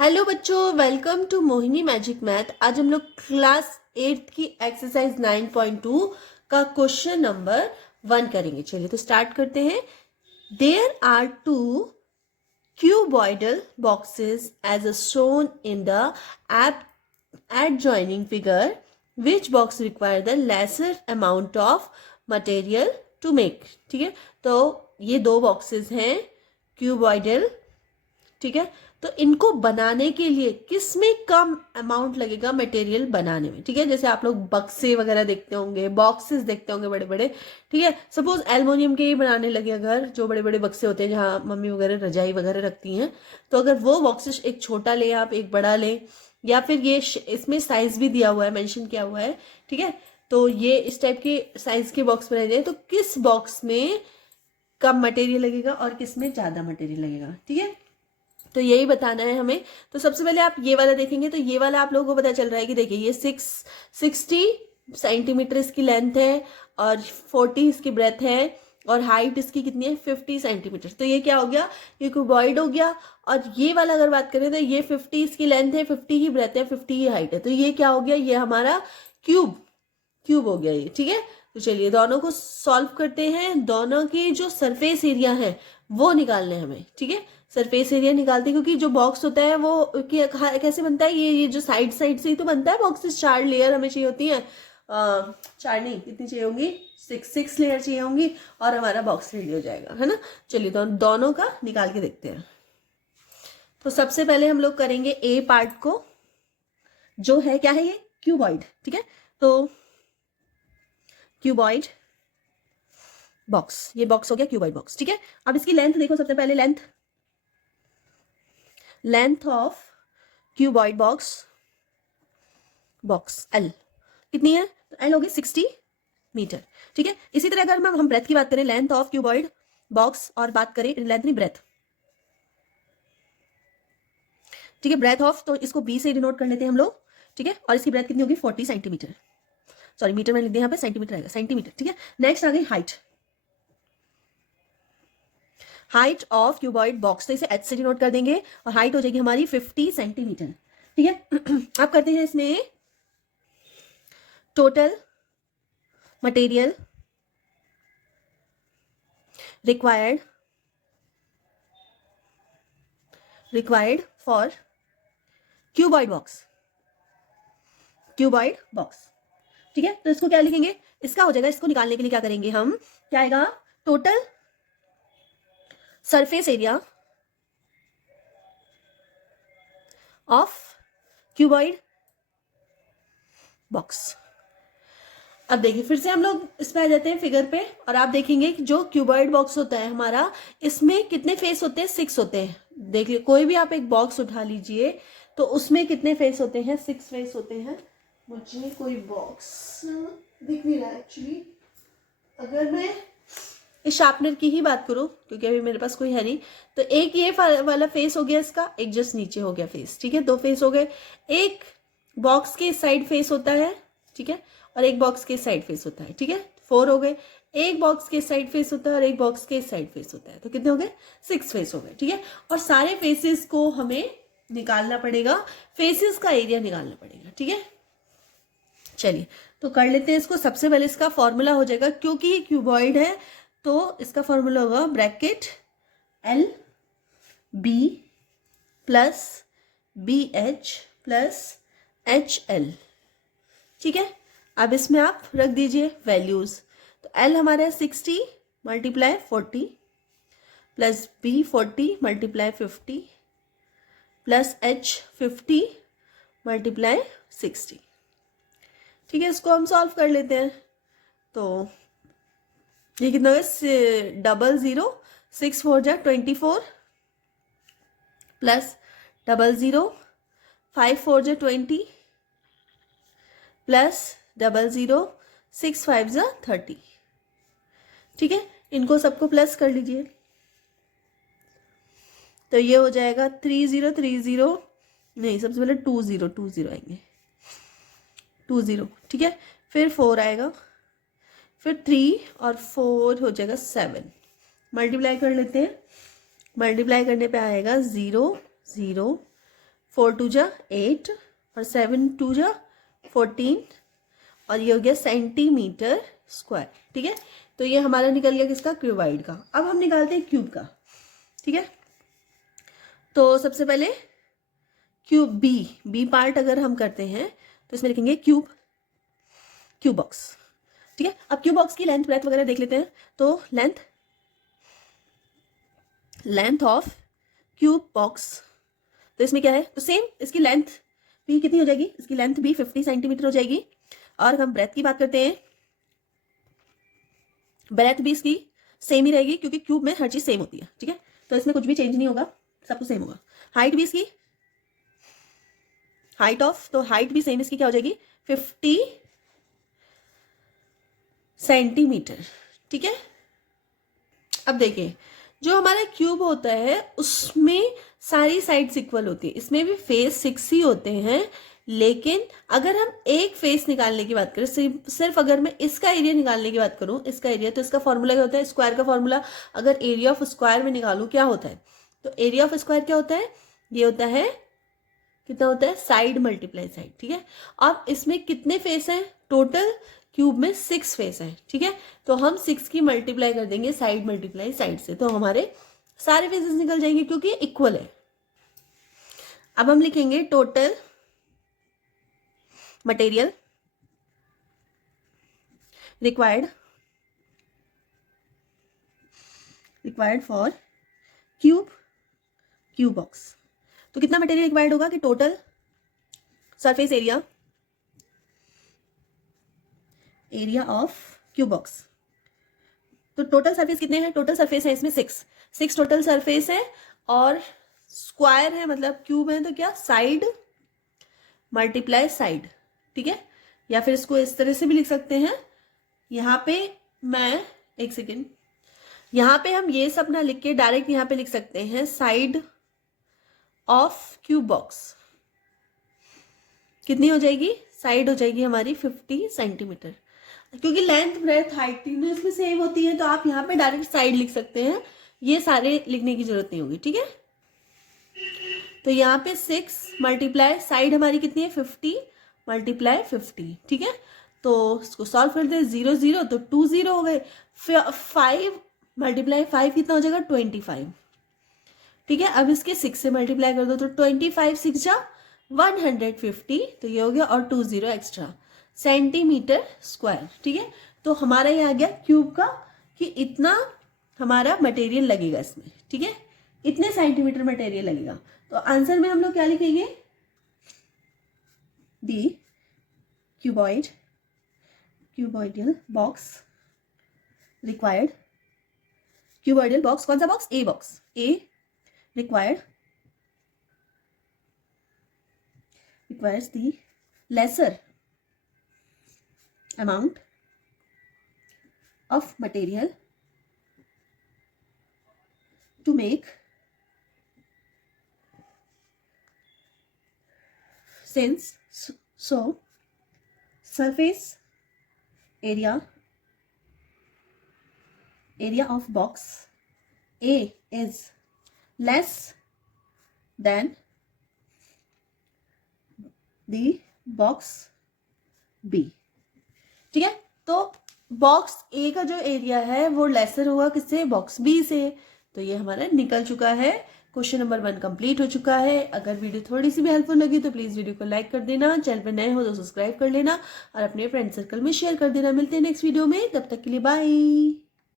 Hello बच्चों, welcome to Mohini magic math. आज हम लोग क्लास 8 की एक्सरसाइज 9.2 का क्वेश्चन नंबर 1 करेंगे। चलिए तो स्टार्ट करते हैं। There are two cuboidal boxes as shown in the adjoining figure. Which box require the lesser amount of material to make? ठीक है, तो ये दो बॉक्सेस हैं क्यूबॉइडल। ठीक है, तो इनको बनाने के लिए किस में कम अमाउंट लगेगा मटेरियल बनाने में। ठीक है, जैसे आप लोग बक्से वगैरह देखते होंगे, बॉक्सेस देखते होंगे बड़े बड़े। ठीक है, सपोज एल्युमिनियम के ही बनाने लगे अगर, जो बड़े बड़े बक्से होते हैं जहाँ मम्मी वगैरह रजाई वगैरह रखती हैं, तो अगर वो बॉक्सेस एक छोटा ले आप एक बड़ा ले, या फिर ये इसमें साइज भी दिया हुआ है, मेंशन किया हुआ है। ठीक है, तो ये इस टाइप के साइज के बॉक्स बनाए जाए तो किस बॉक्स में कम मटेरियल लगेगा और किस में ज्यादा मटेरियल लगेगा। ठीक है, तो यही बताना है हमें। तो सबसे पहले आप ये वाला देखेंगे तो ये वाला आप लोगों को पता चल रहा है कि देखिए ये 60 सेंटीमीटर इसकी लेंथ है और 40 इसकी ब्रेथ है और हाइट इसकी कितनी है 50 सेंटीमीटर। तो ये क्या हो गया, ये क्यूबॉइड हो गया। और ये वाला अगर बात करें तो ये 50 इसकी लेंथ है, 50 ही ब्रेथ है, 50 ही हाइट है। तो ये क्या हो गया, ये हमारा क्यूब हो गया ये। ठीक है, तो चलिए दोनों को सॉल्व करते हैं। दोनों के जो सरफेस एरिया है वो निकालने हैं हमें। ठीक है, सरफेस एरिया निकालते हैं क्योंकि जो बॉक्स होता है वो कैसे बनता है, ये जो साइड साइड से ही तो बनता है बॉक्सेस। 4 लेयर हमें चाहिए होती है, 4 नहीं कितनी चाहिए होंगी, 6 लेयर चाहिए होंगी और हमारा बॉक्स रेडी हो जाएगा, है ना। चलिए दोनों का निकाल के देखते हैं। तो सबसे पहले हम लोग करेंगे ए पार्ट को, जो है क्या है, ये क्यूबॉइड। ठीक है, तो क्यूबॉइड बॉक्स, ये बॉक्स हो गया क्यूबॉइड बॉक्स। ठीक है, अब इसकी लेंथ देखो। सबसे पहले length of cuboid box L कितनी है, तो एल होगी 60 मीटर। ठीक है, इसी तरह अगर हम ब्रेथ की बात करें, लेंथ ऑफ क्यूबॉइड बॉक्स, और बात करें लेंथ नहीं ब्रेथ। ठीक है, ब्रेथ ऑफ, तो इसको बी से डिनोट कर लेते हैं हम लोग। ठीक है, और इसकी ब्रेथ कितनी होगी 40 सेंटीमीटर। सॉरी, मीटर में लिख दिया, यहाँ पे सेंटीमीटर आएगा, सेंटीमीटर। ठीक है, नेक्स्ट आ गई हाइट ऑफ क्यूबॉइड बॉक्स, तो इसे एच से डिनोट कर देंगे और हाइट हो जाएगी हमारी 50 सेंटीमीटर। ठीक है, अब करते हैं इसमें total material required for cuboid box. ठीक है, तो इसको क्या लिखेंगे, इसका हो जाएगा, इसको निकालने के लिए क्या करेंगे हम, क्या आएगा, total surface area of cuboid box. अब देखिए फिर से हम लोग इस पे आ जाते हैं फिगर पे, और आप देखेंगे कि जो क्यूबॉइड बॉक्स होता है हमारा, इसमें कितने फेस होते हैं, 6 होते हैं। देखिए कोई भी आप एक बॉक्स उठा लीजिए तो उसमें कितने फेस होते हैं, 6 फेस होते हैं। मुझे कोई बॉक्स दिख नहीं रहा एक्चुअली। अगर मैं इस शार्पनर की ही बात करूं, क्योंकि अभी मेरे पास कोई है नहीं, तो एक ये वाला फेस हो गया इसका, एक जस्ट नीचे हो गया फेस। ठीक है, 2 फेस हो गए। एक बॉक्स के साइड फेस होता है, ठीक है, और एक बॉक्स के साइड फेस होता है। ठीक है, 4 हो गए। एक बॉक्स के साइड फेस होता है और एक बॉक्स के साइड फेस होता है, तो कितने हो गए, 6 फेस हो गए। ठीक है, और सारे फेसेस को हमें निकालना पड़ेगा, फेसेस का एरिया निकालना पड़ेगा। ठीक है, चलिए तो कर लेते हैं इसको। सबसे पहले इसका फॉर्मूला हो जाएगा, क्योंकि ये क्यूबॉइड है तो इसका फॉर्मूला होगा bracket L B plus B H plus H L. ठीक है, अब इसमें आप रख दीजिए वैल्यूज। तो एल हमारा 60 multiply 40 plus B 40 multiply 50 plus H 50 multiply 60। ठीक है, इसको हम सॉल्व कर लेते हैं। तो ये कितना है, 00 6 4 जा 24 प्लस 00 5 4 जा 20 प्लस 00 6 5 जा 30। ठीक है, इनको सबको प्लस कर लीजिए, तो ये हो जाएगा 3030, नहीं सबसे पहले 20 आएंगे, 20। ठीक है, फिर 4 आएगा, फिर 3 और 4 हो जाएगा 7। मल्टीप्लाई कर लेते हैं, मल्टीप्लाई करने पे आएगा 0 0 4 2 जा 8 और 7 2 जा 14 और ये हो गया सेंटीमीटर स्क्वायर। ठीक है, तो ये हमारा निकल गया किसका, क्यूबॉइड का। अब हम निकालते हैं क्यूब का। ठीक है, तो सबसे पहले क्यूब बी पार्ट अगर हम करते हैं तो इसमें लिखेंगे क्यूब बॉक्स। ठीक है, अब क्यूब बॉक्स की लेंथ ब्रेथ वगैरह देख लेते हैं। तो लेंथ ऑफ क्यूब बॉक्स, तो इसमें क्या है, तो सेम इसकी लेंथ भी कितनी हो जाएगी, इसकी लेंथ भी 50 सेंटीमीटर हो जाएगी। और हम ब्रेथ की बात करते हैं, ब्रेथ भी इसकी सेम ही रहेगी क्योंकि क्यूब में हर चीज सेम होती है। ठीक है, तो इसमें कुछ भी चेंज नहीं होगा, सब कुछ सेम होगा। हाइट भी इसकी, हाइट भी सेम इसकी क्या हो जाएगी, 50 सेंटीमीटर। ठीक है, अब देखिए जो हमारा क्यूब होता है उसमें सारी साइड्स इक्वल होती है, इसमें भी फेस 6 ही होते हैं। लेकिन अगर हम एक फेस निकालने की बात करें, सिर्फ अगर मैं इसका एरिया निकालने की बात करूं, इसका एरिया, तो इसका फॉर्मूला क्या होता है, स्क्वायर का फॉर्मूला अगर एरिया ऑफ स्क्वायर में निकालूं क्या होता है, तो एरिया ऑफ स्क्वायर क्या होता है, ये होता है, कितना होता है, साइड मल्टीप्लाई साइड। ठीक है, अब इसमें कितने फेस हैं, टोटल क्यूब में 6 फेस हैं। ठीक है, तो हम 6 की मल्टीप्लाई कर देंगे साइड मल्टीप्लाई साइड से, तो हमारे सारे फेसेस निकल जाएंगे क्योंकि इक्वल है। अब हम लिखेंगे total material required for cube box. तो कितना मटेरियल रिक्वायर्ड होगा कि total surface area of cube box. तो टोटल सरफेस कितने हैं, टोटल सरफेस है इसमें 6 टोटल सरफेस है, और स्क्वायर है मतलब क्यूब है, तो क्या, साइड मल्टीप्लाई साइड। ठीक है, या फिर इसको इस तरह से भी लिख सकते हैं, यहाँ पे मैं एक सेकेंड, यहाँ पे हम ये सब ना लिख के डायरेक्ट यहाँ पे लिख सकते हैं साइड ऑफ क्यूब बॉक्स। कितनी हो जाएगी, साइड हो जाएगी हमारी 50 सेंटीमीटर, क्योंकि लेंथ ब्रेथ हाइट तीनों इसमें सेम होती है, तो आप यहाँ पे डायरेक्ट साइड लिख सकते हैं, ये सारे लिखने की जरूरत नहीं होगी। ठीक है, तो यहाँ पे 6 मल्टीप्लाई साइड हमारी कितनी है, 50 मल्टीप्लाई 50। ठीक है, तो इसको सॉल्व कर दे, 0 0 तो 2 0 हो गए, 5 मल्टीप्लाई 5 कितना हो जाएगा, 25। ठीक है, अब इसके 6 से मल्टीप्लाई कर दो, तो 25 6 जा 150, तो ये हो गया, और 2 0 एक्स्ट्रा सेंटीमीटर स्क्वायर। ठीक है, तो हमारा ये आ गया क्यूब का कि इतना हमारा मटेरियल लगेगा इसमें। ठीक है, इतने सेंटीमीटर मटेरियल लगेगा। तो आंसर में हम लोग क्या लिखेंगे, the cuboidal box required, cuboidal box कौन सा box, a box, a required requires the lesser amount of material to make, since so surface area of box A is less than the box B. ठीक है, तो box ए का जो area है वो laser होगा किससे, बॉक्स बी से। तो ये हमारा निकल चुका है, क्वेश्चन नंबर 1 कंप्लीट हो चुका है। अगर वीडियो थोड़ी सी भी हेल्पफुल लगी तो प्लीज वीडियो को लाइक कर देना, चैनल पर नए हो तो सब्सक्राइब कर लेना और अपने फ्रेंड सर्कल में शेयर कर देना। मिलते हैं नेक्स्ट वीडियो में, तब तक के लिए बाय।